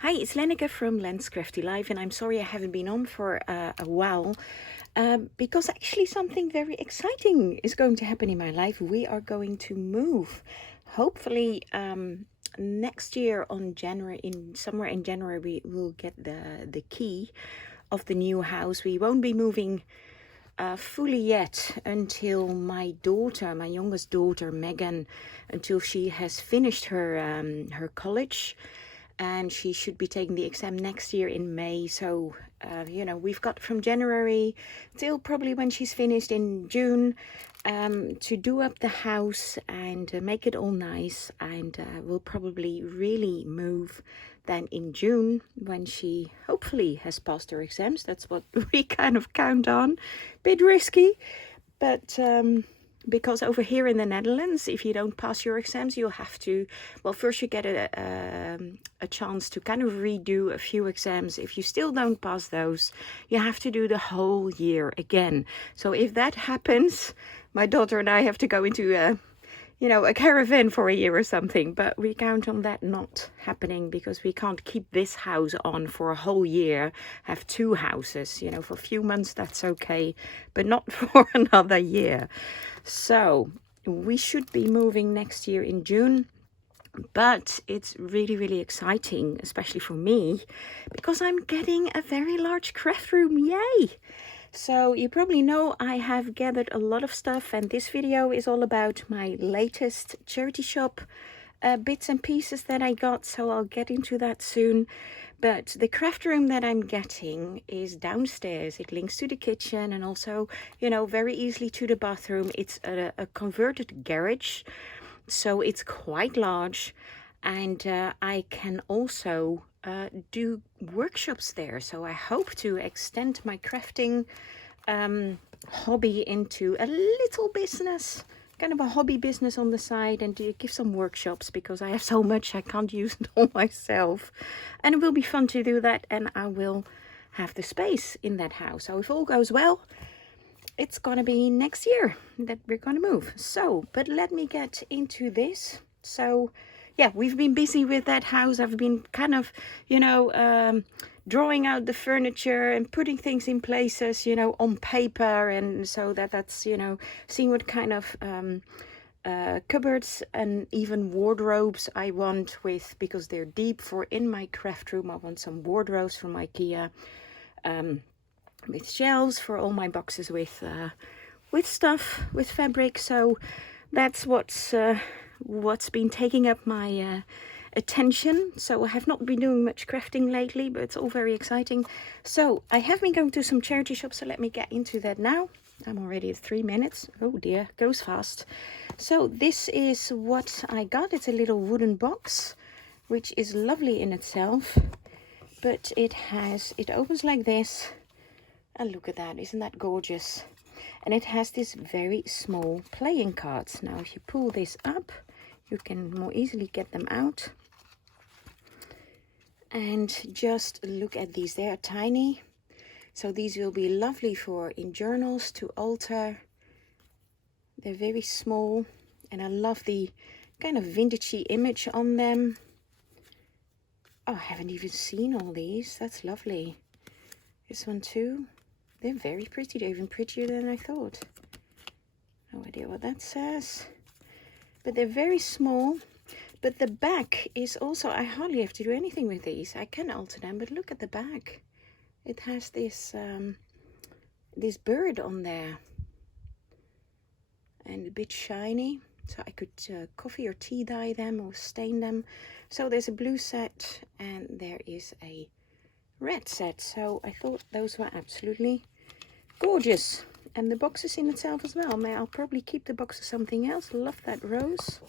Hi, it's Lenneke from Len's Crafty Life, and I'm sorry I haven't been on for a while because actually something very exciting is going to happen in my life. We are going to move, hopefully next year on January, somewhere in January, we will get the key of the new house. We won't be moving fully yet until my daughter, my youngest daughter Megan, until she has finished her college, and she should be taking the exam next year in May. So we've got from January till probably when she's finished in June to do up the house and make it all nice, and we'll probably really move then in June when she hopefully has passed her exams. That's what we kind of count on. Bit risky, but because over here in the Netherlands, if you don't pass your exams, you'll have to, well, first you get a chance to kind of redo a few exams. If you still don't pass those, you have to do the whole year again. So if that happens, my daughter and I have to go into a caravan for a year or something, but we count on that not happening because we can't keep this house on for a whole year, have two houses, for a few months that's okay, but not for another year. So we should be moving next year in June, but it's really, really exciting, especially for me, because I'm getting a very large craft room. Yay! So you probably know I have gathered a lot of stuff, and this video is all about my latest charity shop bits and pieces that I got, so I'll get into that soon. But the craft room that I'm getting is downstairs. It links to the kitchen and also, very easily to the bathroom. It's a converted garage, so it's quite large, and I can also do workshops there. So I hope to extend my crafting hobby into a little business, kind of a hobby business on the side, and to give some workshops because I have so much I can't use it all myself. And it will be fun to do that, and I will have the space in that house. So if all goes well, it's gonna be next year that we're gonna move. So, but let me get into this. So yeah, we've been busy with that house. I've been kind of, drawing out the furniture and putting things in places, on paper, and so that's, seeing what kind of cupboards and even wardrobes I want with, because they're deep for in my craft room. I want some wardrobes from IKEA, with shelves for all my boxes with stuff, with fabric. So that's what's been taking up my attention. So I have not been doing much crafting lately, but it's all very exciting. So I have been going to some charity shops, so let me get into that now. I'm already at 3 minutes. Oh dear, goes fast. So this is what I got. It's a little wooden box, which is lovely in itself, but it opens like this. And look at that, isn't that gorgeous? And it has this very small playing cards. Now if you pull this up, you can more easily get them out. And just look at these, they are tiny. So these will be lovely for in journals to alter. They're very small, and I love the kind of vintagey image on them. Oh, I haven't even seen all these. That's lovely. This one too. They're very pretty. They're even prettier than I thought. No idea what that says. But they're very small. But the back is also, I hardly have to do anything with these. I can alter them, but look at the back. It has this this bird on there. And a bit shiny. So I could coffee or tea dye them or stain them. So there's a blue set and there is a red set. So I thought those were absolutely gorgeous. And the boxes in itself as well. I'll probably keep the box of something else. Love that rose.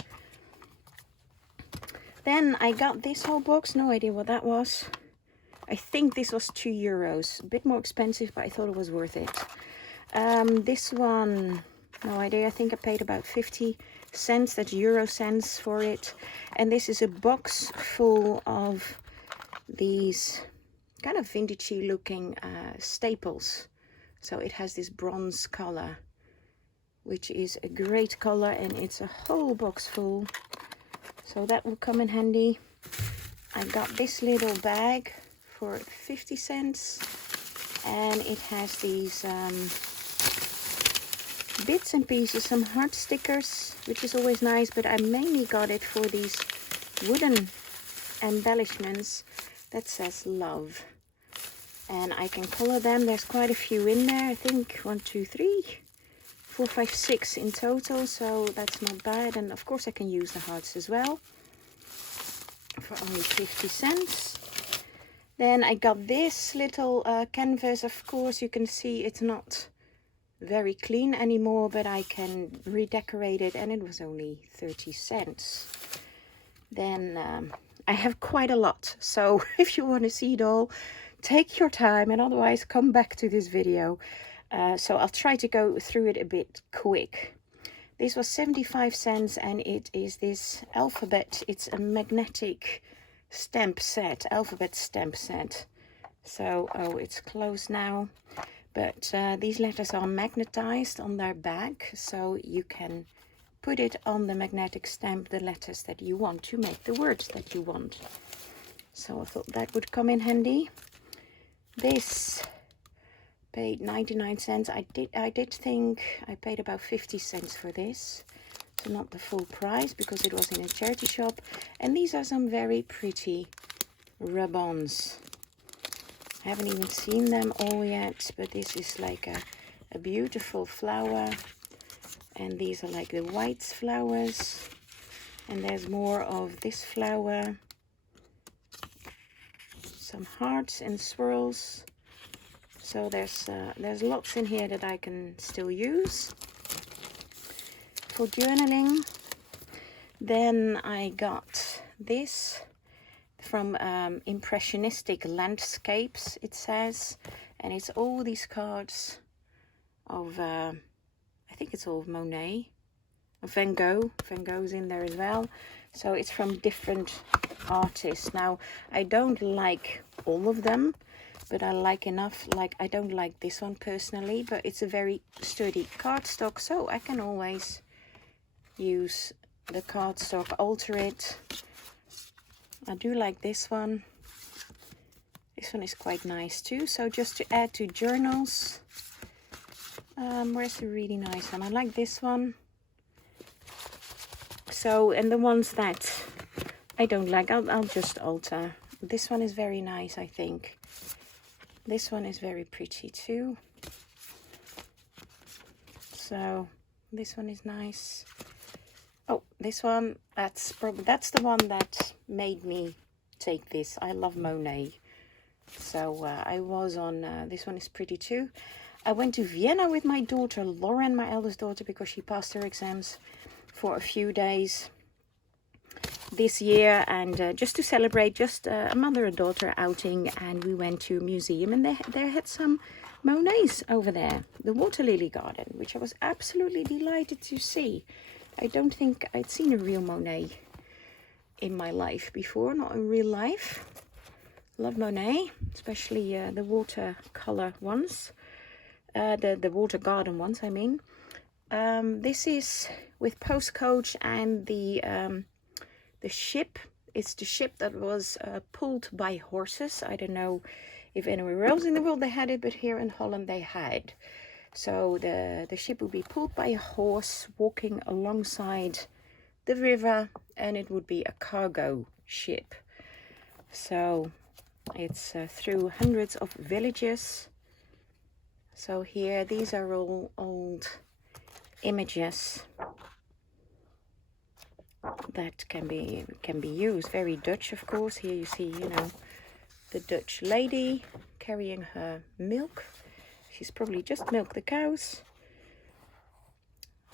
Then I got this whole box. No idea what that was. I think this was €2. A bit more expensive, but I thought it was worth it. This one, no idea. I think I paid about 50 cents. That's euro cents for it. And this is a box full of these kind of vintagey looking staples. So it has this bronze color, which is a great color, and it's a whole box full. So that will come in handy. I got this little bag for 50 cents, and it has these bits and pieces, some heart stickers, which is always nice, but I mainly got it for these wooden embellishments that says love. And I can color them. There's quite a few in there. I think 1, 2, 3, 4, 5, 6 in total, so that's not bad. And of course I can use the hearts as well for only 50 cents. Then I got this little canvas. Of course you can see it's not very clean anymore, but I can redecorate it, and it was only 30 cents. Then I have quite a lot, so if you want to see it all, take your time, and otherwise come back to this video. So I'll try to go through it a bit quick. This was 75 cents, and it is this alphabet. It's a magnetic stamp set, alphabet stamp set. So, oh, it's closed now. But these letters are magnetized on their back, so you can put it on the magnetic stamp, the letters that you want to make the words that you want. So I thought that would come in handy. This paid 99 cents. I did think I paid about 50 cents for this. So not the full price, because it was in a charity shop. And these are some very pretty rub-ons. I haven't even seen them all yet, but this is like a beautiful flower. And these are like the white flowers. And there's more of this flower. Some hearts and swirls. So there's lots in here that I can still use for journaling. Then I got this from Impressionistic Landscapes, it says, and it's all these cards of I think it's all of Monet, Van Gogh. Van Gogh's in there as well. So it's from different artists. Now I don't like all of them, but I like enough. Like, I don't like this one personally, but it's a very sturdy cardstock, so I can always use the cardstock, alter it. I do like this one. This one is quite nice too. So just to add to journals. Where's the really nice one? I like this one. So, and the ones that I don't like, I'll just alter. This one is very nice, I think. This one is very pretty too. So this one is nice. Oh, this one, that's the one that made me take this. I love Monet. So I was on, this one is pretty too. I went to Vienna with my daughter, Lauren, my eldest daughter, because she passed her exams for a few days this year, and just to celebrate, just a mother and daughter outing, and we went to a museum, and they had some Monets over there, the Water Lily Garden, which I was absolutely delighted to see. I don't think I'd seen a real Monet in my life before, not in real life. Love Monet, especially the watercolor ones, the water garden ones, I mean. This is with Postcoach and the ship. It's the ship that was pulled by horses. I don't know if anywhere else in the world they had it, but here in Holland they had. So the ship would be pulled by a horse walking alongside the river, and it would be a cargo ship. So it's through hundreds of villages. So here, these are all old images that can be used. Very Dutch, of course. Here you see, you know, the Dutch lady carrying her milk. She's probably just milked the cows.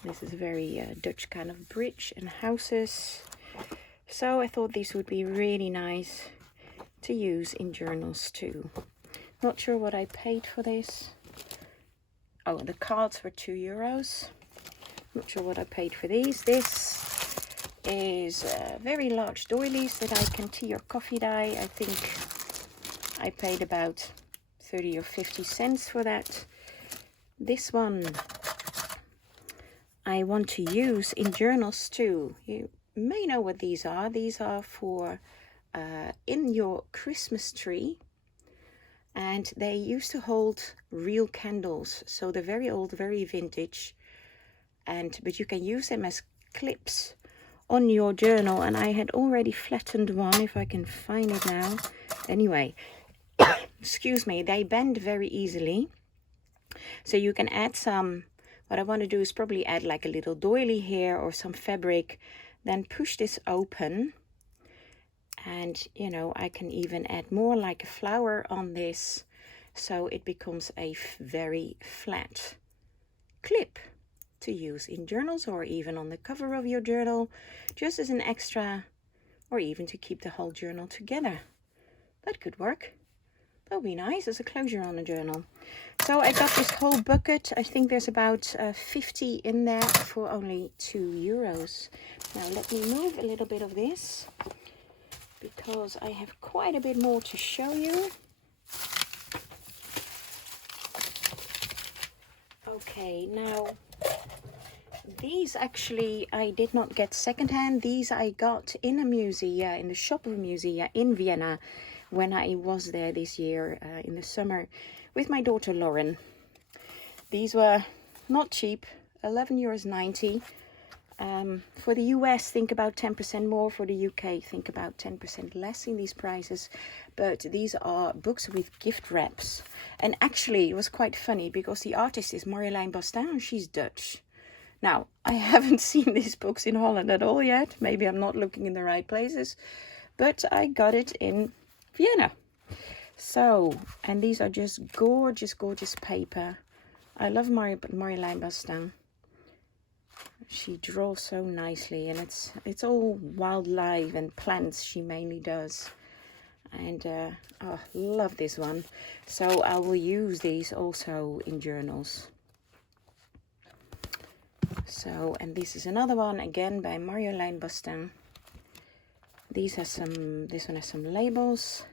This is a very Dutch kind of bridge and houses. So I thought these would be really nice to use in journals too. Not sure what I paid for this. Oh, the cards were €2. Not sure what I paid for these. This is very large doilies that I can tea or coffee dye. I think I paid about 30 or 50 cents for that. This one I want to use in journals too. You may know what these are. These are for in your Christmas tree. And they used to hold real candles, so they're very old, very vintage, but you can use them as clips on your journal. And I had already flattened one, if I can find it now. Anyway, excuse me, they bend very easily, so you can add some. What I want to do is probably add like a little doily here or some fabric, then push this open. And, you know, I can even add more like a flower on this, so it becomes a very flat clip to use in journals or even on the cover of your journal, just as an extra, or even to keep the whole journal together. That could work. That would be nice as a closure on a journal. So I got this whole bucket. I think there's about 50 in there for only €2. Now let me move a little bit of this, because I have quite a bit more to show you. Okay, now these actually I did not get secondhand. These I got in a museum, in the shop of a museum in Vienna, when I was there this year in the summer with my daughter Lauren. These were not cheap, €11.90. For the US, think about 10% more. For the UK, think about 10% less in these prices. But these are books with gift wraps. And actually, it was quite funny because the artist is Marjolein Bastin. She's Dutch. Now, I haven't seen these books in Holland at all yet. Maybe I'm not looking in the right places. But I got it in Vienna. So, and these are just gorgeous, gorgeous paper. I love Marjolein Bastin. She draws so nicely, and it's all wildlife and plants she mainly does. And oh, love this one. So I will use these also in journals. So, and this is another one again by Marjolein Bastin. This one has some labels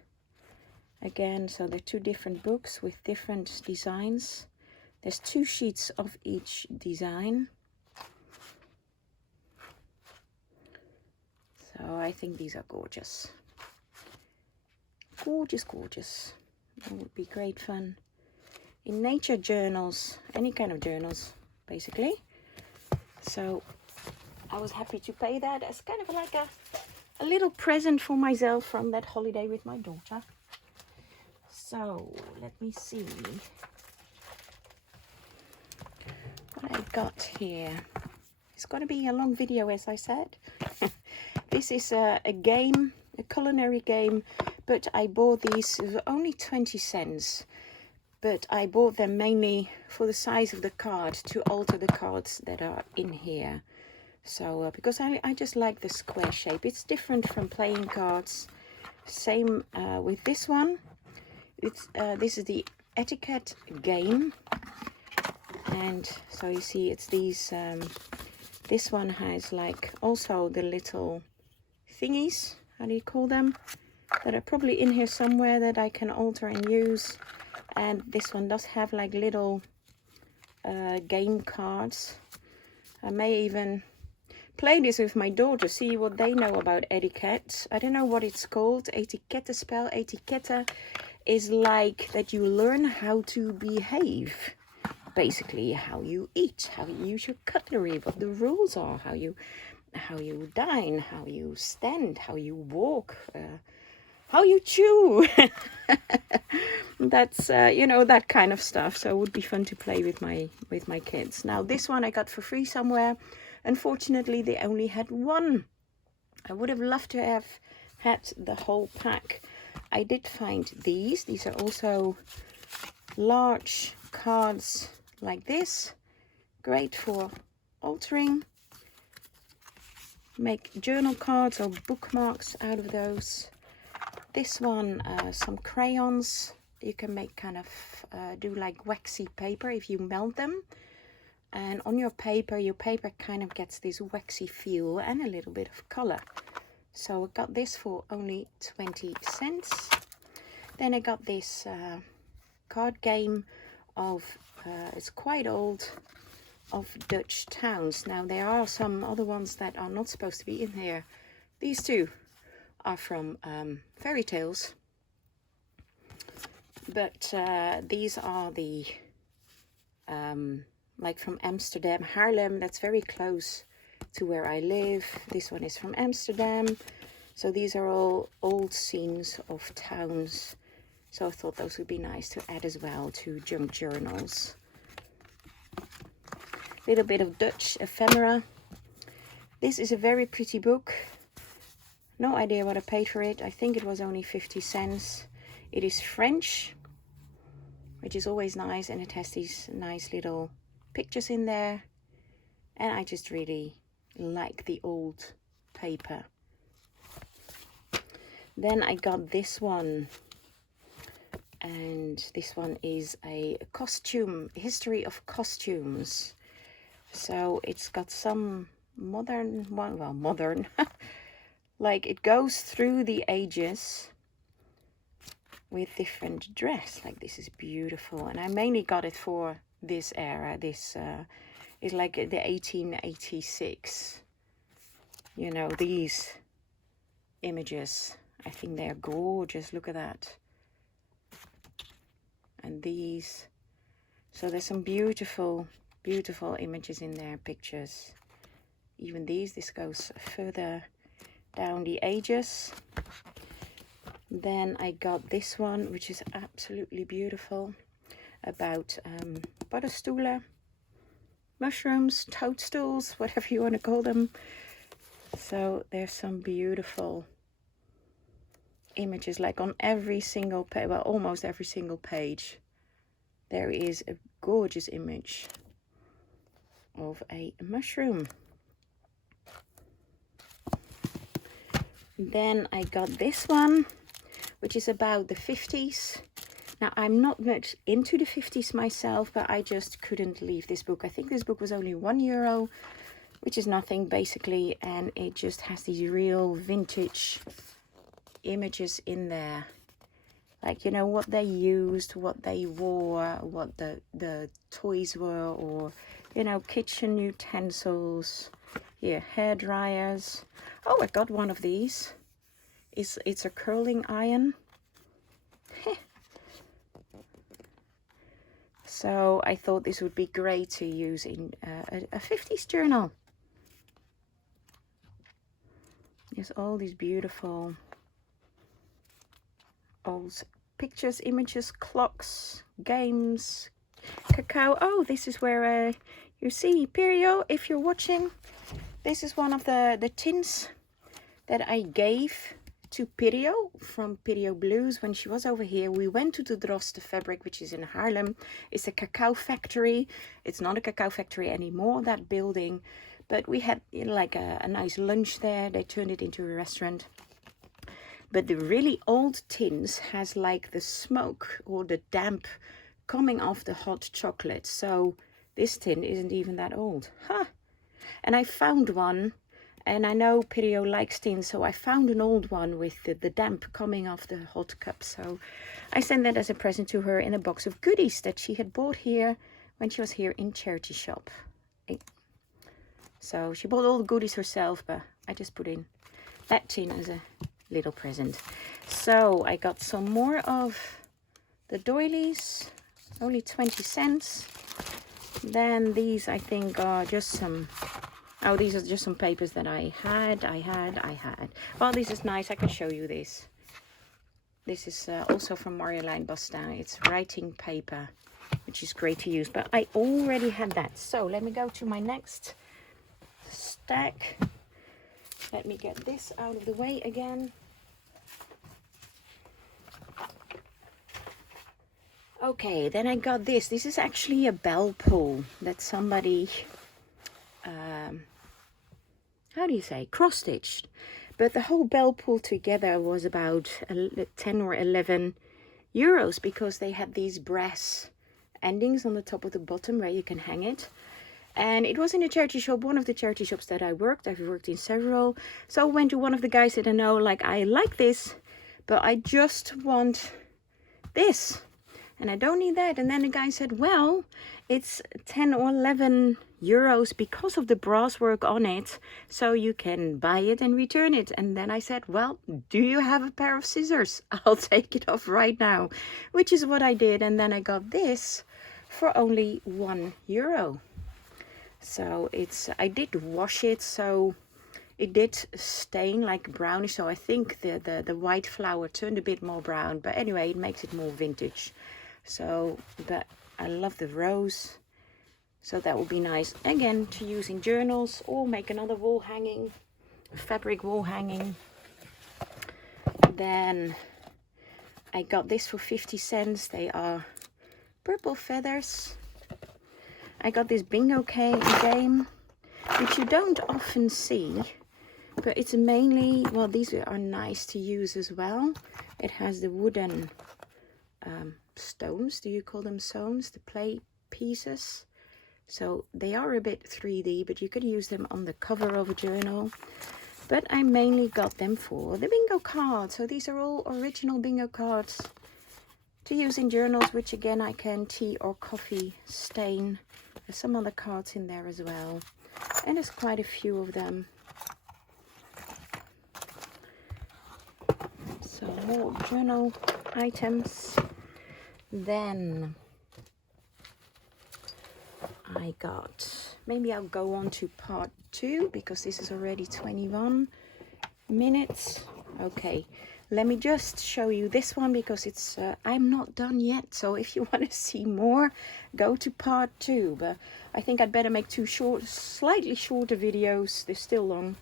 again. So they're two different books with different designs. There's 2 sheets of each design. So I think these are gorgeous. Gorgeous, gorgeous. That would be great fun. In nature journals, any kind of journals, basically. So I was happy to pay that as kind of like a little present for myself from that holiday with my daughter. So let me see what I got here. It's going to be a long video, as I said. This is a game, a culinary game, but I bought these for only 20 cents. But I bought them mainly for the size of the card, to alter the cards that are in here. So, because I just like the square shape. It's different from playing cards. Same with this one. This is the etiquette game. And so you see it's these, this one has like also the little thingies, how do you call them, that are probably in here somewhere that I can alter and use. And this one does have like little game cards. I may even play this with my daughter, see what they know about etiquette. I don't know what it's called. Etiquette spell. Etiquette is like that you learn how to behave. Basically, how you eat, how you use your cutlery, what the rules are, how you dine, how you stand, how you walk, how you chew. That's you know, that kind of stuff. So it would be fun to play with my kids. Now this one I got for free somewhere. Unfortunately, they only had one. I would have loved to have had the whole pack. I did find these. These are also large cards like this. Great for altering. Make journal cards or bookmarks out of those. This one, some crayons. You can make kind of, do like waxy paper if you melt them. And on your paper kind of gets this waxy feel and a little bit of color. So I got this for only 20 cents. Then I got this card game of, it's quite old, of Dutch towns. Now there are some other ones that are not supposed to be in here. These two are from fairy tales. But these are the, like from Amsterdam, Haarlem, that's very close to where I live. This one is from Amsterdam. So these are all old scenes of towns. So I thought those would be nice to add as well to junk journals. Little bit of Dutch ephemera. This is a very pretty book. No idea what I paid for it. I think it was only 50 cents. It is French, which is always nice, and it has these nice little pictures in there. And I just really like the old paper. Then I got this one, and this one is a costume, history of costumes. So it's got some modern, well, modern, like it goes through the ages with different dress. Like this is beautiful, and I mainly got it for this era. This is like the 1886, you know, these images. I think they're gorgeous. Look at that. And these, so there's some beautiful images in there, pictures. Even these, this goes further down the ages. Then I got this one, which is absolutely beautiful, about paddenstoelen, mushrooms, toadstools, whatever you want to call them. So there's some beautiful images, like on every single page, well, almost every single page, there is a gorgeous image of a mushroom. Then I got this one, which is about the 50s. Now, I'm not much into the 50s myself, but I just couldn't leave this book. I think this book was only €1, which is nothing basically, and it just has these real vintage images in there, like, you know, what they used, what they wore, what the toys were, or, you know, kitchen utensils. Here, hair dryers. Oh, I got one of these. It's a curling iron. So I thought this would be great to use in a 50s journal. There's all these beautiful old pictures, images, clocks, games, cacao. Oh, this is where you see Pirio, if you're watching. This is one of the tins that I gave to Pirio from Pirio Blues when she was over here. We went to the Droste Fabric, which is in Haarlem. It's a cacao factory. It's not a cacao factory anymore, that building, but we had, you know, like a nice lunch there. They turned it into a restaurant. But the really old tins has like the smoke or the damp coming off the hot chocolate. So this tin isn't even that old. Huh. And I found one, and I know Pirio likes tins, so I found an old one with the damp coming off the hot cup. So I sent that as a present to her in a box of goodies that she had bought here when she was here in Charity Shop. So she bought all the goodies herself, but I just put in that tin as a little present. So I got some more of the doilies, only 20 cents. Then these, I think, are just some, oh, these are just some papers that I had. Well, this is nice. I can show you this. This is also from Marjolein Bastin. It's writing paper, which is great to use, but I already had that. So let me go to my next stack. Let me get this out of the way again. Okay, then I got this. This is actually a bell pull that somebody, how do you say, cross-stitched. But the whole bell pull together was about 10 or 11 euros because they had these brass endings on the top of the bottom where you can hang it. And it was in a charity shop, one of the charity shops that I worked. I've worked in several. So I went to one of the guys that I know, like, I like this, but I just want this. and I don't need that. And then the guy said, well, it's 10 or 11 euros because of the brass work on it, so you can buy it and return it. And then I said, well, do you have a pair of scissors? I'll take it off right now, which is what I did. And then I got this for only €1. So I did wash it, so it did stain like brownish, so I think the white flour turned a bit more brown, but anyway, it makes it more vintage. So, but I love the rose, so that would be nice again to use in journals or make another wall hanging, fabric wall hanging. Then I got this for 50 cents. They are purple feathers. I got this bingo game, which you don't often see, but it's mainly, well, these are nice to use as well. It has the wooden stones, do you call them stones? The play pieces. So they are a bit 3D, but you could use them on the cover of a journal. But I mainly got them for the bingo card. So these are all original bingo cards to use in journals, which again I can tea or coffee stain. There's some other cards in there as well, and there's quite a few of them. So more journal items. Then I got, maybe I'll go on to part 2 because this is already 21 minutes. Okay, let me just show you this one because it's I'm not done yet, so if you want to see more, go to part 2. But I think I'd better make 2 short, slightly shorter videos. They're still long,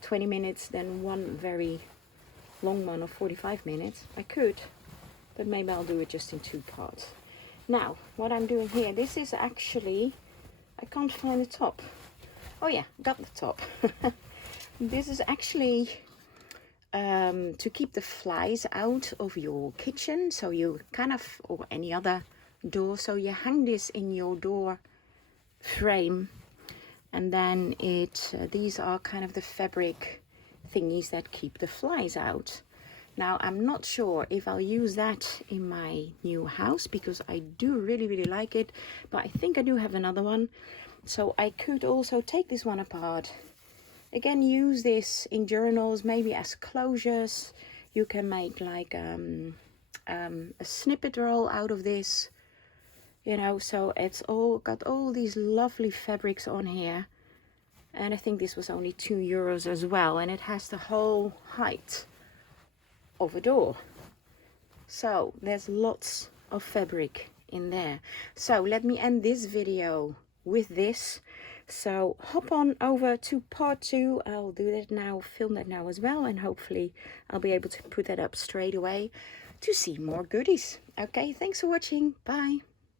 20 minutes, than one very long one of 45 minutes. I could, but maybe I'll do it just in 2 parts. Now, what I'm doing here, this is actually, I can't find the top. Oh yeah, got the top. This is actually to keep the flies out of your kitchen, so you kind of, or any other door, so you hang this in your door frame, and then these are kind of the fabric thingies that keep the flies out. Now I'm not sure if I'll use that in my new house because I do really like it, but I think I do have another one, so I could also take this one apart. Again, use this in journals, maybe as closures. You can make like a snippet roll out of this, you know. So it's all got all these lovely fabrics on here, and I think this was only €2 as well, and it has the whole height of a door. So there's lots of fabric in there. So let me end this video with this. So hop on over to part 2. I'll do that now, film that now as well, and hopefully I'll be able to put that up straight away to see more goodies. Okay, thanks for watching. Bye.